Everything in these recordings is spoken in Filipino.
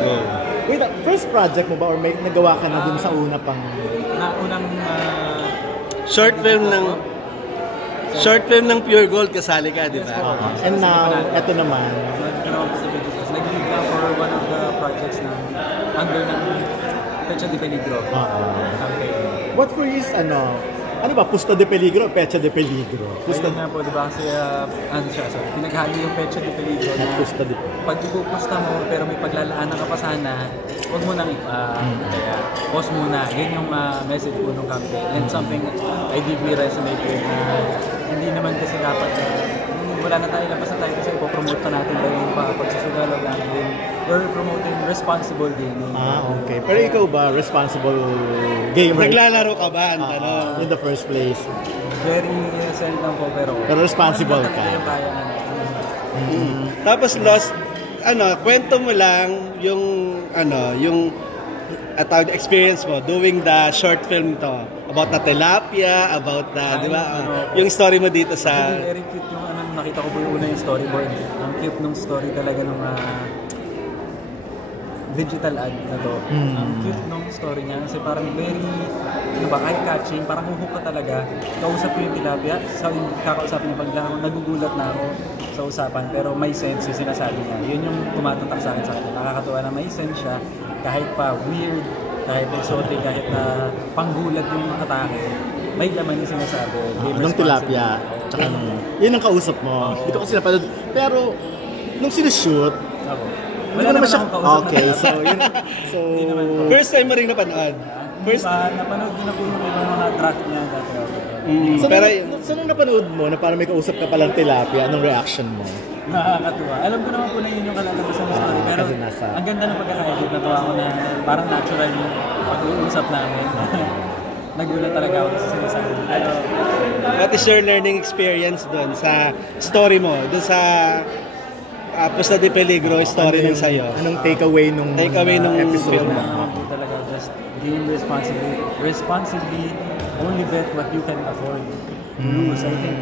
Go. Wait, first project mo ba or may nagawa ka na dun sa una pang... Unang Short film ng Pure Gold, kasali ka, di ba? And now, eto naman. Nag-lead ka for one of the projects na under ng Pecha de Peligro. What for you is ano ba? Pusta de Peligro o Pecha de Peligro? Pusta nga po, di ba? Kasi pinaghali yung Pecha de Peligro na Pusta de pag ipupusta mo pero may paglalaanan ka pa sana, huwag mo nang kaya pause muna. Yan yung message po ng campaign. And something I deeply resonate with na hindi naman kasi dapat wala na tayo, labas na tayo kasi ipopromote na natin ba yung pagsusugalog natin. We're promoting responsible gaming. Okay. Pero ikaw ba, responsible gamer? Naglalaro ka ba? In the first place? Very seldom po, pero responsible ka. Yung kaya na natin. Tapos kwento mo lang yung experience mo doing the short film to about the tilapia, about the, di ba? Yung story mo dito sa... Very cute yung nakita ko po yung una yung storyboard. Ang cute nung story talaga ng digital ad na to. Ang cute nung story niya kasi parang very, eye-catching, parang huhuk ka talaga. Kausap ko yung tilapia, kakausapin niya paglang nagugulat na ako sa usapan, pero may sense yung sinasabi niya. Yun yung tumatatak sa akin Nakakatuwa na may sense siya, kahit pa weird, kahit exotic, kahit na panggulat yung atake. May laman yung sinasabi. Nung tilapia, tsaka yun ang kausap mo. Dito ko napanood. Pero, nung sinushoot, wala naman siya. Okay, so first time mo rin napanood? Napanood din ako yung mga draft niya dati. So nung napanood mo, na parang may kausap ka palang tilapia, anong reaction mo? Nakakatuwa. Alam ko naman po na yun yung kalalabasan ng story. Pero ang ganda ng pagkaka-edit, natuwa ko na parang natural yung pag-uusap namin. Nagulat talaga ako sa sinasabi. What is your learning experience doon sa story mo? Doon sa Pusta de Peligro, story nung sa'yo? Anong takeaway nung film episode mo? Talaga, just game responsibly, only bet what you can afford. So I think,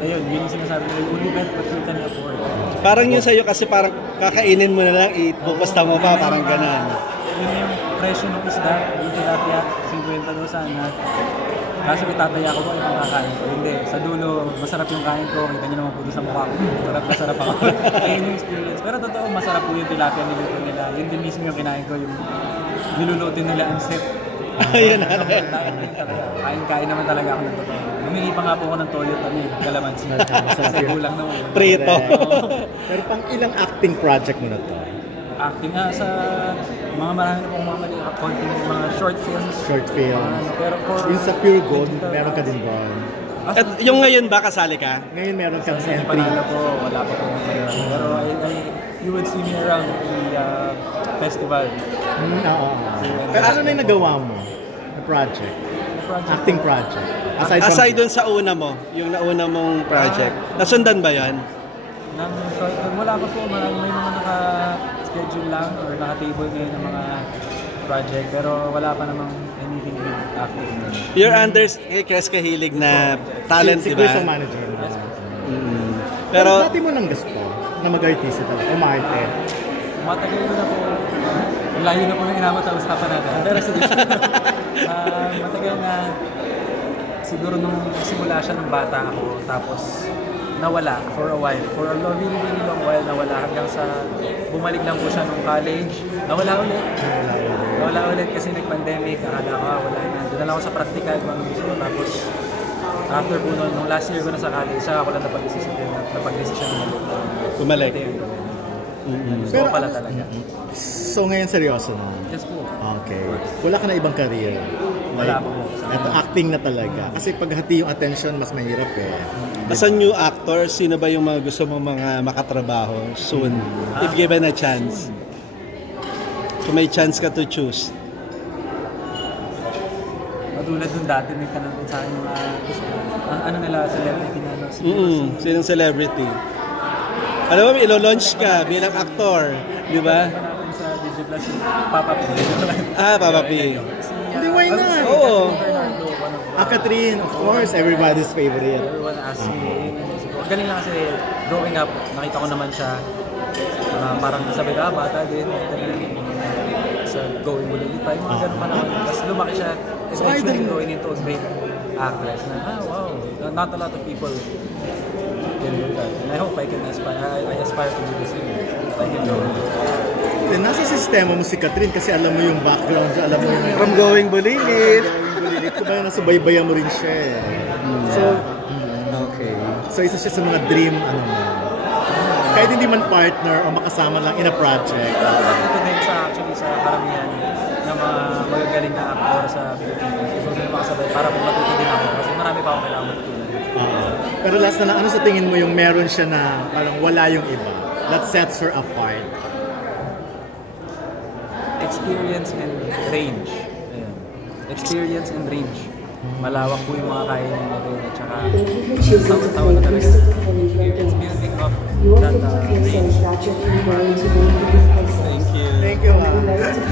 ayun, yun yung sinasabi nila, only bet what you can afford. Parang yun sa'yo kasi parang kakainin mo na lang, ipupusta mo pa, parang ganon. Yun yung presyo ng isda, yung tilapia, 50 daw sana. Kaso itataya ko ba ibang kakain ko? Hindi. Sa dulo, masarap yung kain ko. Kita nyo naman po sa mukha ko. Sarap ako. Ayun yung experience. Pero totoo, masarap po yung tilapia niluto nila. Yun din mismo yung kinain ko, yung niluluto nila ang set. Ayun na. Kain naman talaga ako ng totoo. Humili pa nga po ako ng toyo kalamansi. Kasi gulang naman. Prito. Pero pang ilang acting project mo na to? Acting sa mga marami na pong mga konting mga short films. Pero for yung sa Pure Gold, meron ka din ba? At yung ngayon ba kasali ka? Ngayon meron kang entry. entry. Wala pa po. Pero you would see me around the festival. Pero ano na yung nagawa mo? Na project? Acting project? Aside dun sa una mo, yung nauna mong project. Nasundan ba yan? Wala pa po. May mga naka-schedule lang or naka-table ngayon ng mga project. Pero wala pa namang anything acting. You're under Chris Kahilig na talent, di ba? Si Chris ang manager. Pero dati mo nang gusto na mag-artista talaga, umarte. Matagal ko na po. Layo na po yung inamot sa usapan natin. Pero matagal na siguro nung simula siya ng bata ako. Tapos nawala for a while. For a really, really long while nawala hanggang sa bumalik lang po siya nung college. Nawala ulit kasi nag-pandemic. Akala ko wala na. Doon lang ako sa practical kung anong gusto ko. Tapos after po nung last year ko na sa college, saka ako lang napag-decision na bumalik. Pero pala talaga. So ngayon seryoso na? Yes po. Okay. Wala ka na ibang career? Wala po. Ito acting na talaga. Kasi paghati yung attention, mas mahirap eh. As a new actor, sino ba yung mga gusto mong mga makatrabaho soon? If given a chance. Kung may chance ka to choose. Matulad dun dati, may tanong sa akin yung ano nila, celebrity na ano. Sinong celebrity? Alam mo, ilo-launch ka bilang actor, di ba? Sa Digiplus, Papa P. Papa P. Hindi, why not? Oo. Catherine, of course, everybody's favorite. Everyone asks me. Galing lang kasi growing up, nakita ko naman siya. Parang sabi ka, bata din. Sa Going Bulilit pa, yung mga ganun pa naman. Tapos lumaki siya, eventually growing into a great actress. Na, wow, not a lot of people can do that. And I hope I can aspire, I aspire to do the same. If I can do it. Nasa sistema mo si Catherine kasi alam mo yung background niya, alam mo yung... From Going Bulilit. Kumbaga nasubaybayan mo rin siya eh. So, Okay. so isa siya sa mga dream, ano mo. Kahit hindi man partner o makasama lang in a project. Ito din actually sa karamihan ng mga magagaling na actor sa Pilipinas. So, sila makasabay para matuto din ako kasi marami pa akong kailangan matutunan. Pero last na lang, ano sa tingin mo yung meron siya na parang wala yung iba? That sets her apart. Experience and range. Ayan. Experience and range. Malawak po yung mga kaya niya rin at saka taon-taon na talaga. Experience building up that range. Thank you. Thank you.